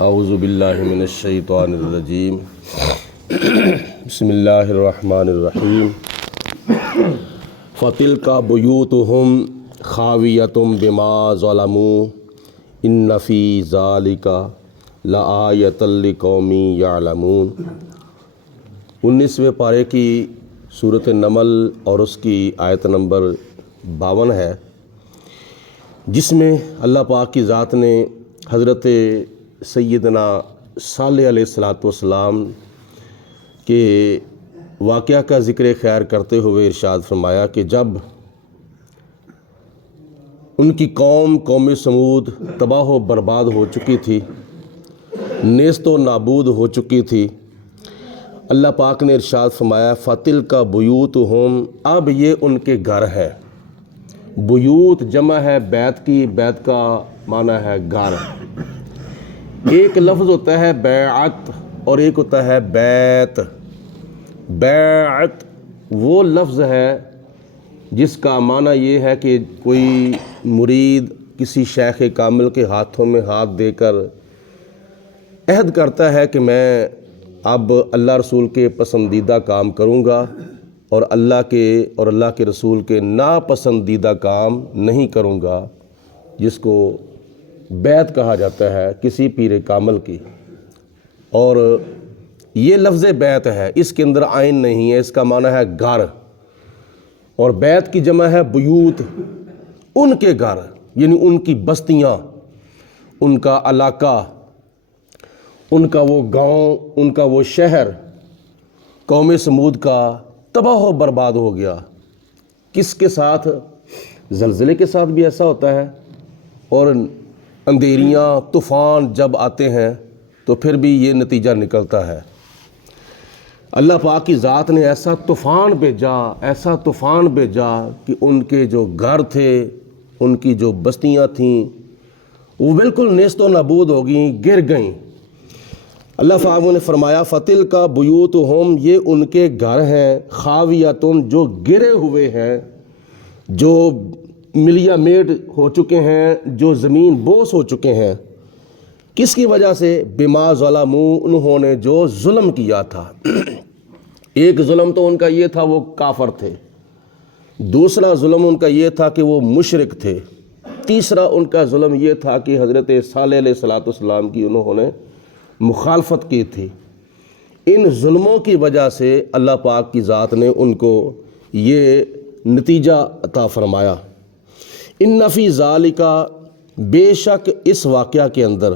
اعوذ باللہ من الشیطان الرجیم بسم اللہ الرحمن الرحیم فَتِلْكَ بُيُوتُهُمْ خَاوِيَةٌ بِمَا ظَلَمُوا إِنَّ فِي ذَلِكَ لَآیَةً لِقَوْمٍ یعلمون۔ 19ویں پارے کی سورۃ نمل اور اس کی آیت نمبر 52 ہے، جس میں اللہ پاک کی ذات نے حضرت سیدنا صالح علیہ السلام کے واقعہ کا ذکر خیر کرتے ہوئے ارشاد فرمایا کہ جب ان کی قوم سمود تباہ و برباد ہو چکی تھی، نیست و نابود ہو چکی تھی، اللہ پاک نے ارشاد فرمایا فَتِلْكَ بُيُوتُهُمْ، اب یہ ان کے گھر ہے۔ بیوت جمع ہے بیت کی، بیت کا معنی ہے گھر۔ ایک لفظ ہوتا ہے بیعت اور ایک ہوتا ہے بیت۔ بیعت وہ لفظ ہے جس کا معنی یہ ہے کہ کوئی مرید کسی شیخ کامل کے ہاتھوں میں ہاتھ دے کر عہد کرتا ہے کہ میں اب اللہ رسول کے پسندیدہ کام کروں گا اور اللہ کے رسول کے ناپسندیدہ کام نہیں کروں گا، جس کو بیعت کہا جاتا ہے کسی پیر کامل کی۔ اور یہ لفظ بیعت ہے، اس کے اندر عین نہیں ہے، اس کا معنی ہے گھر، اور بیت کی جمع ہے بیوت، ان کے گھر یعنی ان کی بستیاں، ان کا علاقہ، ان کا وہ گاؤں، ان کا وہ شہر قوم سمود کا تباہ و برباد ہو گیا۔ کس کے ساتھ؟ زلزلے کے ساتھ بھی ایسا ہوتا ہے، اور اندھیریاں طوفان جب آتے ہیں تو پھر بھی یہ نتیجہ نکلتا ہے۔ اللہ پاک کی ذات نے ایسا طوفان بھیجا کہ ان کے جو گھر تھے، ان کی جو بستیاں تھیں، وہ بالکل نیست و نابود ہو گئیں، گر گئیں۔ اللہ پاک نے فرمایا فَتِلْكَ بُيُوتُهُمْ، یہ ان کے گھر ہیں، خاویۃ جو گرے ہوئے ہیں، جو ملیا میٹ ہو چکے ہیں، جو زمین بوس ہو چکے ہیں۔ کس کی وجہ سے؟ بما ظلموا، انہوں نے جو ظلم کیا تھا۔ ایک ظلم تو ان کا یہ تھا وہ کافر تھے، دوسرا ظلم ان کا یہ تھا کہ وہ مشرک تھے، تیسرا ان کا ظلم یہ تھا کہ حضرت صالح علیہ السلام کی انہوں نے مخالفت کی تھی۔ ان ظلموں کی وجہ سے اللہ پاک کی ذات نے ان کو یہ نتیجہ عطا فرمایا۔ ان فی ذالک، بے شک اس واقعہ کے اندر،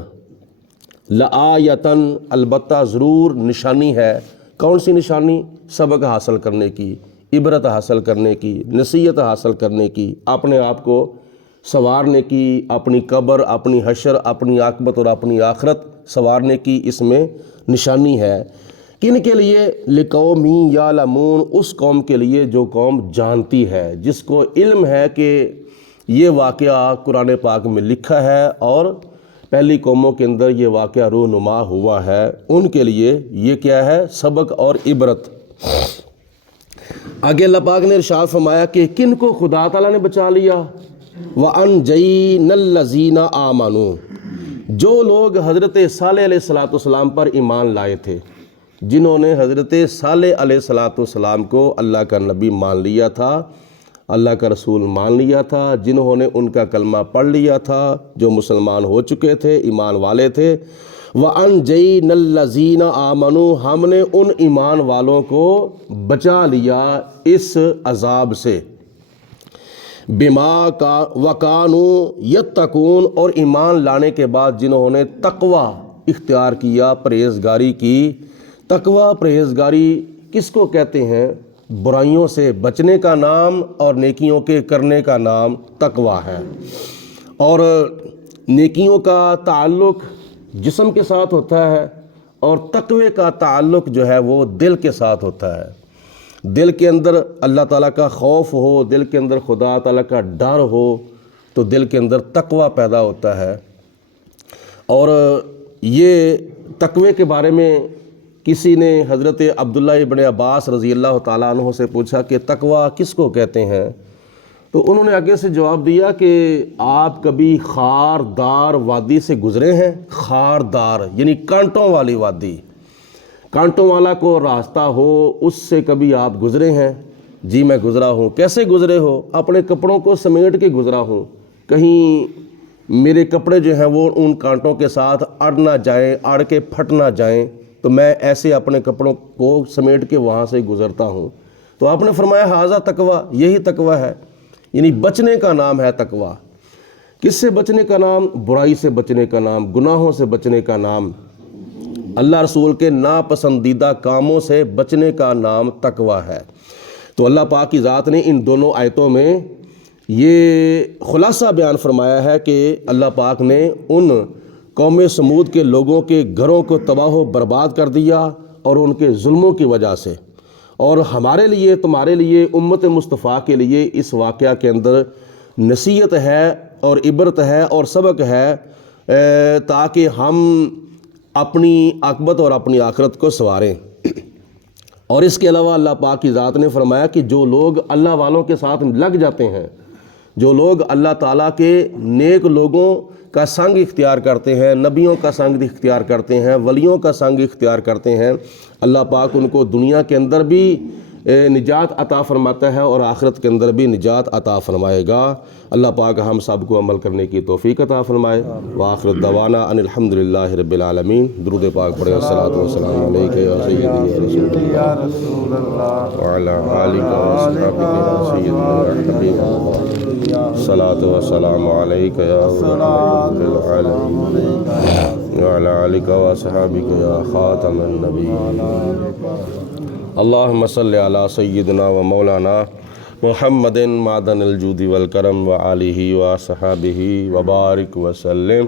لآیتن، البتہ ضرور نشانی ہے۔ کون سی نشانی؟ سبق حاصل کرنے کی، عبرت حاصل کرنے کی، نصیحت حاصل کرنے کی، اپنے آپ کو سنوارنے کی، اپنی قبر، اپنی حشر، اپنی عاقبت اور اپنی آخرت سنوارنے کی اس میں نشانی ہے۔ کن کے لیے؟ لقوم یعلمون، اس قوم کے لیے جو قوم جانتی ہے، جس کو علم ہے کہ یہ واقعہ قرآن پاک میں لکھا ہے اور پہلی قوموں کے اندر یہ واقعہ رونما ہوا ہے، ان کے لیے یہ کیا ہے؟ سبق اور عبرت۔ آگے اللہ پاک نے ارشاد فرمایا کہ کن کو خدا تعالیٰ نے بچا لیا؟ وَأَنْجَيْنَا الَّذِينَ آمَنُوا، جو لوگ حضرت صالح علیہ السلام پر ایمان لائے تھے، جنہوں نے حضرت صالح علیہ السلام کو اللہ کا نبی مان لیا تھا، اللہ کا رسول مان لیا تھا، جنہوں نے ان کا کلمہ پڑھ لیا تھا، جو مسلمان ہو چکے تھے، ایمان والے تھے۔ وَأَنْجَيْنَا الَّذِينَ آمَنُوا، ہم نے ان ایمان والوں کو بچا لیا اس عذاب سے۔ بِمَا وَكَانُوا يَتَّقُونَ، اور ایمان لانے کے بعد جنہوں نے تقوی اختیار کیا، پرہیزگاری کی۔ تقوی، پرہیزگاری کس کو کہتے ہیں؟ برائیوں سے بچنے کا نام اور نیکیوں کے کرنے کا نام تقوی ہے۔ اور نیکیوں کا تعلق جسم کے ساتھ ہوتا ہے، اور تقوی کا تعلق جو ہے وہ دل کے ساتھ ہوتا ہے۔ دل کے اندر اللہ تعالیٰ کا خوف ہو، دل کے اندر خدا تعالیٰ کا ڈر ہو، تو دل کے اندر تقوی پیدا ہوتا ہے۔ اور یہ تقوی کے بارے میں کسی نے حضرت عبداللہ ابن عباس رضی اللہ تعالیٰ عنہ سے پوچھا کہ تقوی کس کو کہتے ہیں؟ تو انہوں نے آگے سے جواب دیا کہ آپ کبھی خاردار وادی سے گزرے ہیں؟ خاردار یعنی کانٹوں والی وادی، کانٹوں والا کو راستہ ہو، اس سے کبھی آپ گزرے ہیں؟ جی میں گزرا ہوں۔ کیسے گزرے ہو؟ اپنے کپڑوں کو سمیٹ کے گزرا ہوں، کہیں میرے کپڑے جو ہیں وہ ان کانٹوں کے ساتھ اڑ نہ جائیں، اڑ کے پھٹ نہ جائیں، تو میں ایسے اپنے کپڑوں کو سمیٹ کے وہاں سے گزرتا ہوں۔ تو آپ نے فرمایا ھذا تقویٰ، یہی تقویٰ ہے، یعنی بچنے کا نام ہے تقویٰ۔ کس سے بچنے کا نام؟ برائی سے بچنے کا نام، گناہوں سے بچنے کا نام، اللہ رسول کے ناپسندیدہ کاموں سے بچنے کا نام تقویٰ ہے۔ تو اللہ پاک کی ذات نے ان دونوں آیتوں میں یہ خلاصہ بیان فرمایا ہے کہ اللہ پاک نے ان قوم سمود کے لوگوں کے گھروں کو تباہ و برباد کر دیا اور ان کے ظلموں کی وجہ سے، اور ہمارے لیے، تمہارے لیے، امت مصطفیٰ کے لیے اس واقعہ کے اندر نصیحت ہے اور عبرت ہے اور سبق ہے، تاکہ ہم اپنی عاقبت اور اپنی آخرت کو سنواریں۔ اور اس کے علاوہ اللہ پاک کی ذات نے فرمایا کہ جو لوگ اللہ والوں کے ساتھ لگ جاتے ہیں، جو لوگ اللہ تعالیٰ کے نیک لوگوں کا سنگ اختیار کرتے ہیں، نبیوں کا سنگ اختیار کرتے ہیں، ولیوں کا سنگ اختیار کرتے ہیں، اللہ پاک ان کو دنیا کے اندر بھی نجات عطا فرماتا ہے اور آخرت کے اندر بھی نجات عطا فرمائے گا۔ اللہ پاک ہم سب کو عمل کرنے کی توفیق عطا فرمائے۔ وآخر دعوانا ان الحمدللہ رب العالمین۔ درود پاک پڑھیں، الصلاۃ والسلام علیک یا سیدی یا رسول اللہ وعلی آلک واصحابک یا سیدی یا حبیب اللہ، الصلاۃ والسلام علیک یا رب العالمین وعلی آلک واصحابک یا خاتم النبیین۔ اللہم صلی علی سیدنا و مولانا محمد معدن الجود والکرم و آلہ و صحابہ وبارک وسلم۔